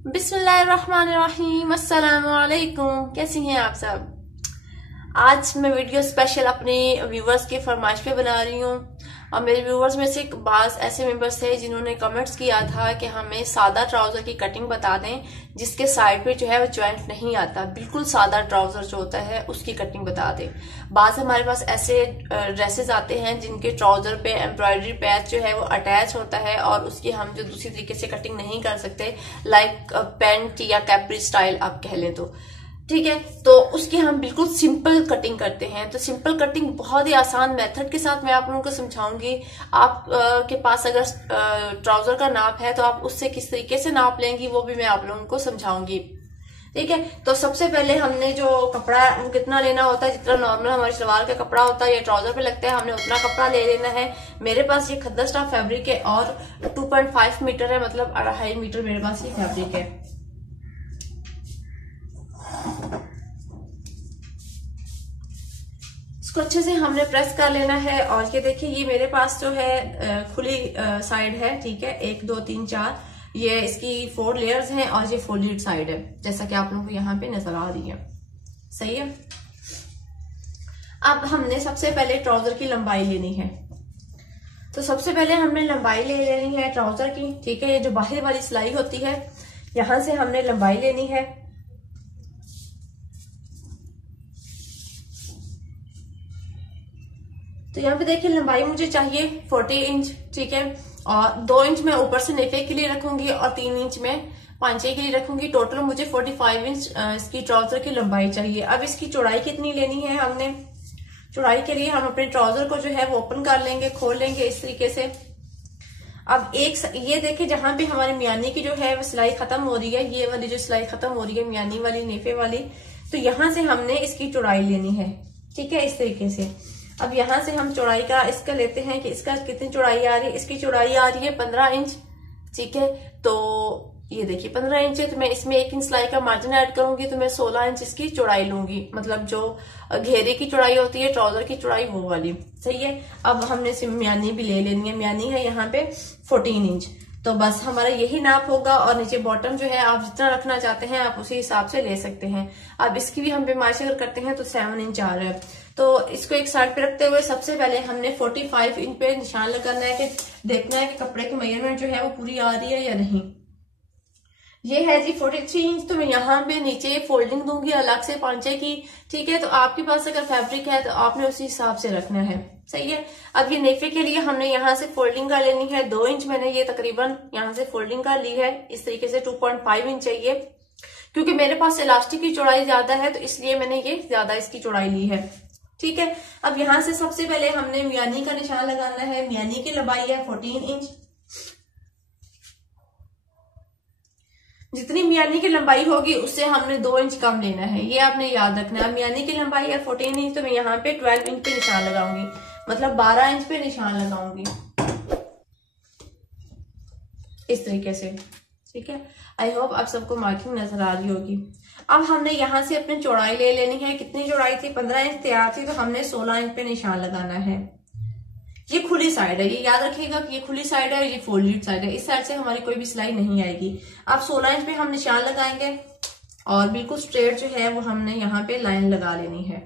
बिस्मिल्लाहिर्रहमानिर्रहीम, अस्सलाम वालेकुम। कैसी हैं आप सब? आज मैं वीडियो स्पेशल अपने व्यूवर्स के फरमाइश पे बना रही हूँ। और मेरे व्यूवर्स में से बाज़ ऐसे मेंबर्स थे जिन्होंने कमेंट्स किया था कि हमें सादा ट्राउजर की कटिंग बता दें जिसके साइड पे जो है वो जॉइंट नहीं आता, बिल्कुल सादा ट्राउजर जो होता है उसकी कटिंग बता दें। बाज़ हमारे पास ऐसे ड्रेसेस आते हैं जिनके ट्राउजर पे एम्ब्रॉयडरी पैच जो है वो अटैच होता है और उसकी हम जो दूसरी तरीके से कटिंग नहीं कर सकते, लाइक पेंट या कैप्री स्टाइल आप कह लें तो ठीक है। तो उसकी हम बिल्कुल सिंपल कटिंग करते हैं। तो सिंपल कटिंग बहुत ही आसान मेथड के साथ मैं आप लोगों को समझाऊंगी। आप के पास अगर ट्राउजर का नाप है तो आप उससे किस तरीके से नाप लेंगी वो भी मैं आप लोगों को समझाऊंगी, ठीक है। तो सबसे पहले हमने जो कपड़ा वो कितना लेना होता है, जितना नॉर्मल हमारे सलवार का कपड़ा होता है या ट्राउजर पे लगता है, हमने उतना कपड़ा ले लेना है। मेरे पास ये खद्दर स्टाफ फैब्रिक है और 2.5 मीटर है, मतलब 2.5 मीटर मेरे पास ये फैब्रिक है। इसको अच्छे से हमने प्रेस कर लेना है। और ये देखिए, ये मेरे पास जो है खुली साइड है, ठीक है। 1 2 3 4 ये इसकी 4 लेयर्स हैं और ये फोल्डेड साइड है, जैसा कि आप लोगों को यहाँ पे नजर आ रही है, सही है। अब हमने सबसे पहले ट्राउजर की लंबाई लेनी है। तो सबसे पहले हमने लंबाई ले लेनी है ट्राउजर की, ठीक है। ये जो बाहर वाली सिलाई होती है यहां से हमने लंबाई लेनी है। तो यहाँ पे देखिए लंबाई मुझे चाहिए 40 इंच, ठीक है। और 2 इंच मैं ऊपर से नेफे के लिए रखूंगी और 3 इंच में पांचे के लिए रखूंगी। टोटल मुझे 45 इंच इसकी ट्राउजर की लंबाई चाहिए। अब इसकी चौड़ाई कितनी लेनी है हमने? चौड़ाई के लिए हम अपने ट्राउजर को जो है वो ओपन कर लेंगे, खोल लेंगे इस तरीके से। अब ये देखिए, जहां पे हमारी मियानी की जो है वो सिलाई खत्म हो रही है, ये वाली जो सिलाई खत्म हो रही है मियानी वाली, नेफे वाली, तो यहां से हमने इसकी चौड़ाई लेनी है, ठीक है, इस तरीके से। अब यहां से हम चौड़ाई का इसका लेते हैं कि इसका कितनी चौड़ाई आ रही है। इसकी चौड़ाई आ रही है 15 इंच, ठीक है। तो ये देखिए 15 इंच है, तो मैं इसमें 1 इंच सिलाई का मार्जिन ऐड करूंगी तो मैं 16 इंच इसकी चौड़ाई लूंगी, मतलब जो घेरे की चौड़ाई होती है ट्राउजर की चौड़ाई वो वाली, सही है। अब हमने म्यानी भी ले लेनी है। म्यानी है यहाँ पे 14 इंच। तो बस हमारा यही नाप होगा। और नीचे बॉटम जो है आप जितना रखना चाहते हैं आप उसी हिसाब से ले सकते हैं। अब इसकी भी हम पैमाइश अगर करते हैं तो 7 इंच आ रहा है। तो इसको एक साइड पे रखते हुए सबसे पहले हमने 45 इंच पे निशान लगाना है कि देखना है कि कपड़े की मेजरमेंट जो है वो पूरी आ रही है या नहीं। ये है जी 43 इंच। तो मैं यहाँ पे नीचे फोल्डिंग दूंगी अलग से पांचे की, ठीक है। तो आपके पास अगर फैब्रिक है तो आपने उसी हिसाब से रखना है, सही है। अब ये नेफे के लिए हमने यहाँ से फोल्डिंग कर लेनी है 2 इंच। मैंने ये तकरीबन यहाँ से फोल्डिंग कर ली है इस तरीके से। 2.5 इंच चाहिए क्योंकि मेरे पास इलास्टिक की चौड़ाई ज्यादा है तो इसलिए मैंने ये ज्यादा इसकी चौड़ाई ली है, ठीक है। अब यहाँ से सबसे पहले हमने मियानी का निशान लगाना है। मियानी की लंबाई है 14 इंच। जितनी मियानी की लंबाई होगी उससे हमने 2 इंच कम लेना है, ये आपने याद रखना है। मियानी की लंबाई है 14 इंच, तो मैं यहाँ पे 12 इंच पे निशान लगाऊंगी, मतलब 12 इंच पे निशान लगाऊंगी इस तरीके से, ठीक है। आई होप आप सबको मार्किंग नजर आ रही होगी। अब हमने यहाँ से अपनी चौड़ाई ले लेनी है। कितनी चौड़ाई थी? 15 इंच तैयार थी, तो हमने 16 इंच पे निशान लगाना है। ये खुली साइड है, ये याद रखिएगा कि ये खुली साइड है, ये फोल्डेड साइड है। इस साइड से हमारी कोई भी सिलाई नहीं आएगी। अब 16 इंच पे हम निशान लगाएंगे और बिल्कुल स्ट्रेट जो है वो हमने यहाँ पे लाइन लगा लेनी है,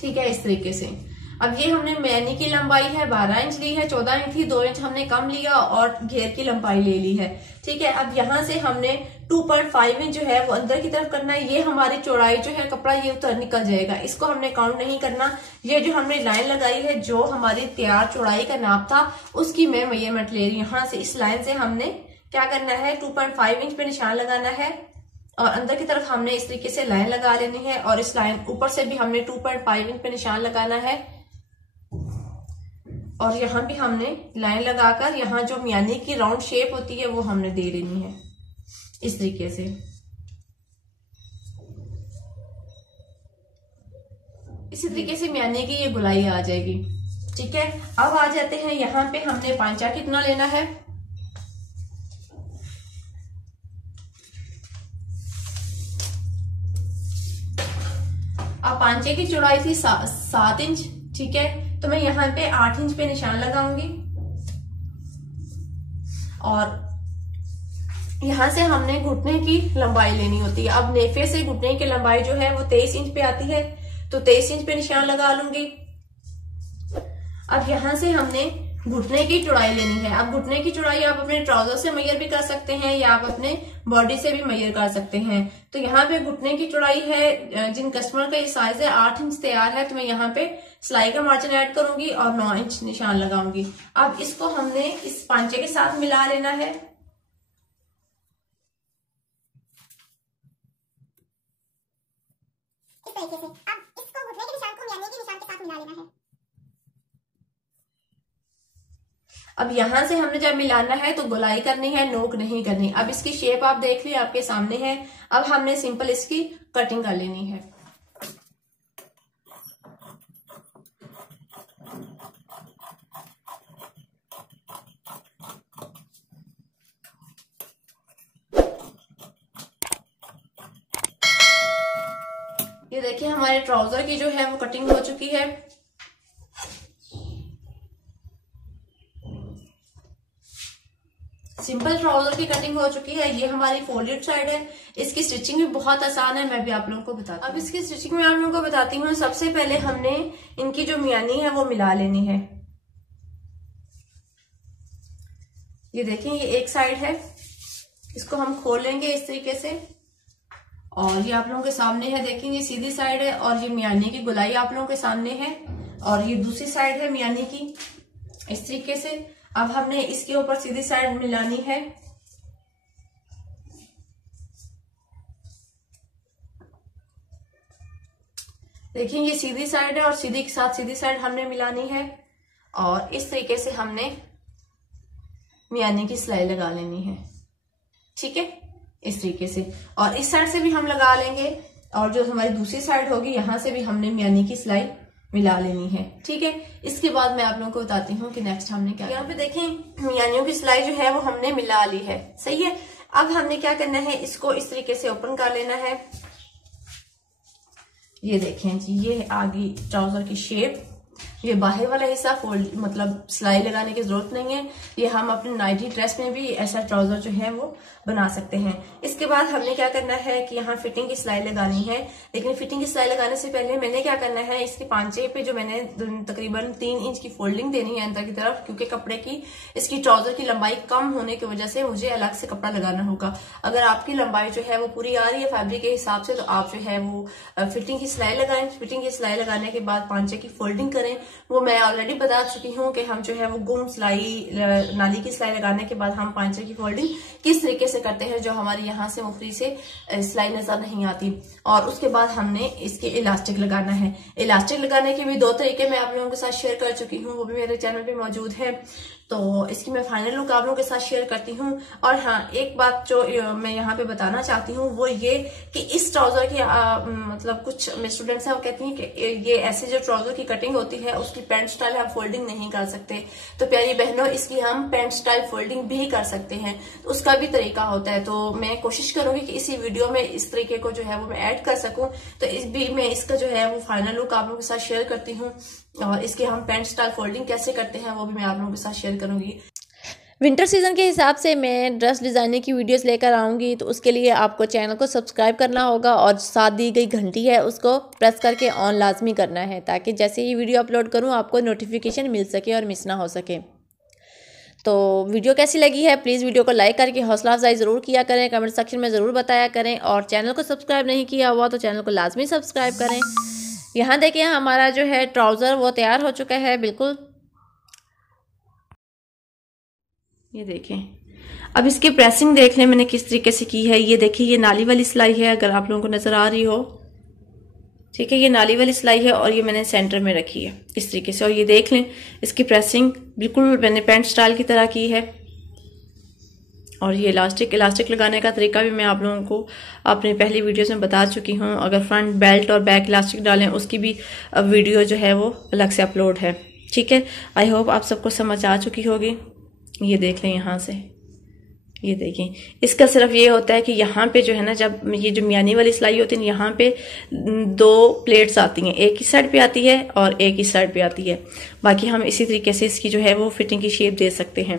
ठीक है, इस तरीके से। अब ये हमने मैनी की लंबाई है 12 इंच ली है, 14 इंच थी, 2 इंच हमने कम लिया और घेर की लंबाई ले ली है, ठीक है। अब यहाँ से हमने 2.5 इंच जो है वो अंदर की तरफ करना है। ये हमारी चौड़ाई जो है कपड़ा ये उतर निकल जाएगा, इसको हमने काउंट नहीं करना। ये जो हमने लाइन लगाई है जो हमारी तैयार चौड़ाई का नाप था उसकी मैं मेजरमेंट ले रही हूँ। यहाँ से इस लाइन से हमने क्या करना है, 2.5 इंच पे निशान लगाना है और अंदर की तरफ हमने इस तरीके से लाइन लगा लेनी है। और इस लाइन ऊपर से भी हमने 2.5 इंच पे निशान लगाना है और यहाँ भी हमने लाइन लगाकर यहाँ जो मियानी की राउंड शेप होती है वो हमने दे देनी है इस तरीके से। इसी तरीके से मियानी की ये गोलाई आ जाएगी, ठीक है। अब आ जाते हैं यहाँ पे हमने पांचा कितना लेना है। अब पांचे की चौड़ाई थी 7 इंच, ठीक है। तो मैं यहाँ पे 8 इंच पे निशान लगाऊंगी और यहाँ से हमने घुटने की लंबाई लेनी होती है। अब नेफे से घुटने की लंबाई जो है वो 23 इंच पे आती है, तो 23 इंच पे निशान लगा लूंगी। अब यहाँ से हमने घुटने की चौड़ाई लेनी है। अब घुटने की चौड़ाई आप अपने ट्राउजर से मेजर भी कर सकते हैं या आप अपने बॉडी से भी मेजर कर सकते हैं। तो यहाँ पे घुटने की चौड़ाई है, जिन कस्टमर का ये साइज है 8 इंच तैयार है, तो मैं यहाँ पे सिलाई का मार्जिन ऐड करूंगी और 9 इंच निशान लगाऊंगी। अब इसको हमने इस पांचे के साथ मिला लेना है। इस तरीके से अब इसको घुटने के निशान को मियाने के निशान के साथ मिला लेना है। अब यहाँ से हमने जब मिलाना है तो गोलाई करनी है, नोक नहीं करनी। अब इसकी शेप आप देख ली, आपके सामने है। अब हमने सिंपल इसकी कटिंग कर लेनी है। ये देखिए हमारे ट्राउजर की जो है वो कटिंग हो चुकी है। सिंपल ट्राउजर की कटिंग हो चुकी है। ये हमारी फोल्डेड साइड है। इसकी स्टिचिंग भी बहुत आसान है, मैं भी आप लोगों को बताती हूँ। अब इसकी स्टिचिंग में आप लोगों को बताती हूँ। सबसे पहले हमने इनकी जो मियानी है वो मिला लेनी है। ये देखें, ये एक साइड है, इसको हम खोल लेंगे इस तरीके से और ये आप लोगों के सामने है। देखेंगे सीधी साइड है और ये मियानी की गोलाई आप लोगों के सामने है और ये दूसरी साइड है मियानी की, इस तरीके से। अब हमने इसके ऊपर सीधी साइड मिलानी है। देखिए ये सीधी साइड है और सीधी के साथ सीधी साइड हमने मिलानी है और इस तरीके से हमने मियानी की सिलाई लगा लेनी है। ठीक है, इस तरीके से। और इस साइड से भी हम लगा लेंगे और जो हमारी दूसरी साइड होगी यहां से भी हमने मियानी की सिलाई मिला लेनी है। ठीक है, इसके बाद मैं आप लोगों को बताती हूँ कि नेक्स्ट हमने क्या। यहाँ पे देखें मियानियों की सिलाई जो है वो हमने मिला ली है। सही है। अब हमने क्या करना है, इसको इस तरीके से ओपन कर लेना है। ये देखें जी, ये आगे ट्राउजर की शेप। ये बाहर वाला हिस्सा फोल्ड मतलब सिलाई लगाने की जरूरत नहीं है। ये हम अपने नाइटी ड्रेस में भी ऐसा ट्राउजर जो है वो बना सकते हैं। इसके बाद हमने क्या करना है कि यहाँ फिटिंग की सिलाई लगानी है। लेकिन फिटिंग की सिलाई लगाने से पहले मैंने क्या करना है, इसके पांचे पे जो मैंने तकरीबन 3 इंच की फोल्डिंग देनी है अंदर की तरफ, क्योंकि कपड़े की इसकी ट्राउजर की लंबाई कम होने की वजह से मुझे अलग से कपड़ा लगाना होगा। अगर आपकी लंबाई जो है वो पूरी आ रही है फैब्रिक के हिसाब से, तो आप जो है वो फिटिंग की सिलाई लगाएं। फिटिंग की सिलाई लगाने के बाद पांचे की फोल्डिंग करें। वो मैं ऑलरेडी बता चुकी हूँ कि हम जो है वो गुम सिलाई, नाली की सिलाई लगाने के बाद हम पांचे की फोल्डिंग किस तरीके से करते हैं, जो हमारे यहाँ से मुफरी से सिलाई नजर नहीं आती। और उसके बाद हमने इसके इलास्टिक लगाना है। इलास्टिक लगाने के भी 2 तरीके मैं आप लोगों के साथ शेयर कर चुकी हूँ, वो भी मेरे चैनल पे मौजूद है। तो इसकी मैं फाइनल लुक आप लोगों के साथ शेयर करती हूँ। और हाँ, एक बात जो मैं यहाँ पे बताना चाहती हूँ वो ये कि इस ट्राउजर की मतलब कुछ मेरे स्टूडेंट्स हैं वो कहती हैं कि ये ऐसे जो ट्राउजर की कटिंग होती है उसकी पैंट स्टाइल हम फोल्डिंग नहीं कर सकते। तो प्यारी बहनों, इसकी हम पैंट स्टाइल फोल्डिंग भी कर सकते हैं, तो उसका भी तरीका होता है। तो मैं कोशिश करूंगी कि इसी वीडियो में इस तरीके को जो है वो मैं ऐड कर सकूं। तो इस भी मैं इसका जो है वो फाइनल लुक आप लोगों के साथ शेयर करती हूँ और इसके हम पैंट स्टाइल फोल्डिंग कैसे करते हैं वो भी मैं आप लोगों के साथ शेयर करूंगी। विंटर सीज़न के हिसाब से मैं ड्रेस डिज़ाइनिंग की वीडियोस लेकर आऊँगी, तो उसके लिए आपको चैनल को सब्सक्राइब करना होगा और साथ दी गई घंटी है उसको प्रेस करके ऑन लाजमी करना है, ताकि जैसे ये वीडियो अपलोड करूँ आपको नोटिफिकेशन मिल सके और मिस ना हो सके। तो वीडियो कैसी लगी है प्लीज़ वीडियो को लाइक करके हौसला अफजाई ज़रूर किया करें, कमेंट सेक्शन में ज़रूर बताया करें और चैनल को सब्सक्राइब नहीं किया हुआ तो चैनल को लाजमी सब्सक्राइब करें। यहाँ देखिए हमारा जो है ट्राउज़र वो तैयार हो चुका है बिल्कुल। ये देखें, अब इसकी प्रेसिंग देख लें मैंने किस तरीके से की है। ये देखिए, ये नाली वाली सिलाई है, अगर आप लोगों को नजर आ रही हो। ठीक है, ये नाली वाली सिलाई है और ये मैंने सेंटर में रखी है इस तरीके से। और ये देख लें इसकी प्रेसिंग बिल्कुल मैंने पैंट स्टाइल की तरह की है। और ये इलास्टिक लगाने का तरीका भी मैं आप लोगों को अपने पहली वीडियोस में बता चुकी हूँ। अगर फ्रंट बेल्ट और बैक इलास्टिक डालें उसकी भी वीडियो जो है वो अलग से अपलोड है। ठीक है, आई होप आप सबको समझ आ चुकी होगी। ये देख लें यहाँ से, ये देखें, इसका सिर्फ ये होता है कि यहाँ पे जो है ना, जब ये जो मियानी वाली सिलाई होती है यहाँ पे 2 प्लेट्स आती हैं, एक इस साइड पे आती है और एक इस साइड पे आती है। बाकी हम इसी तरीके से इसकी जो है वो फिटिंग की शेप दे सकते हैं।